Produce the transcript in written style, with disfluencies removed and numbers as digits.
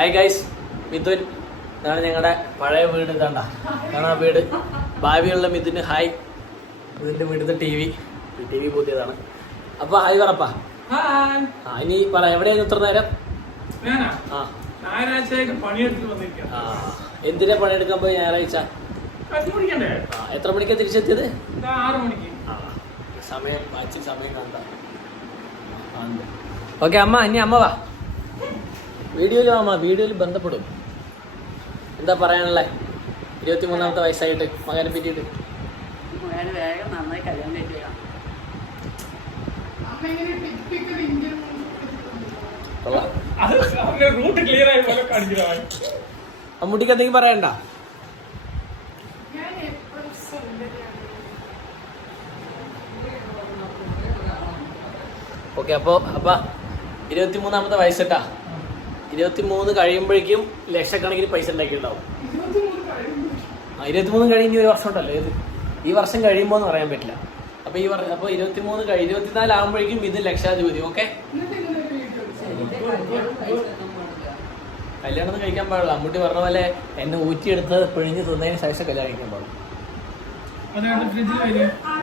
Hi guys, Mithun. ഇതാണ് ഞങ്ങളുടെ പഴയ വീട്. ഇതാണ്ടാ, ഇതാണ് ആ വീട്. ഭാവിയുള്ള മിഥുന് ഹായ്. ഇതിൻ്റെ വീട്ടിലത്തെ ടി വി പുതിയതാണ്. അപ്പൊ ഹായ് പറപ്പാ. ഇനി പറ, എവിടെയായിരുന്നു ഇത്ര നേരം? എന്തിനാ പണിയെടുക്കാൻ പോയി ഞായറാഴ്ച? എത്ര മണിക്കാ തിരിച്ചെത്തിയത്? 6 മണിക്ക്. സമയം കണ്ട. ഓക്കെ അമ്മ, ഇനി അമ്മ വാ. വീഡിയോയിൽ ബന്ധപ്പെടും. എന്താ പറയാനുള്ളത്? 23ാമത്തെ വയസ്സായിട്ട് മകനെ പറ്റിയിട്ട്. അമ്മൂട്ടിക്ക് എന്തെങ്കിലും പറയണ്ട? ഓക്കെ, അപ്പൊ 23ാമത്തെ വയസ്സട്ടാ. 23 കഴിയുമ്പോഴേക്കും ലക്ഷക്കണക്കിന് പൈസ ഉണ്ടാക്കിയിട്ടുണ്ടാവും. 23 കഴിഞ്ഞ് 1 വർഷം ഉണ്ടല്ലോ. ഈ വർഷം കഴിയുമ്പോൾ എന്ന് പറയാൻ പറ്റില്ല. അപ്പൊ 24 ആകുമ്പോഴേക്കും ഇത് ലക്ഷാധിപതി. ഓക്കെ, കല്യാണം കഴിക്കാൻ പാടില്ല. അമ്മൂട്ടി പറഞ്ഞ പോലെ എന്നെ ഊറ്റിയെടുത്ത് പിഴിഞ്ഞ് തിന്നതിന് ശേഷം കല്യാണം കഴിക്കാൻ പാടില്ല.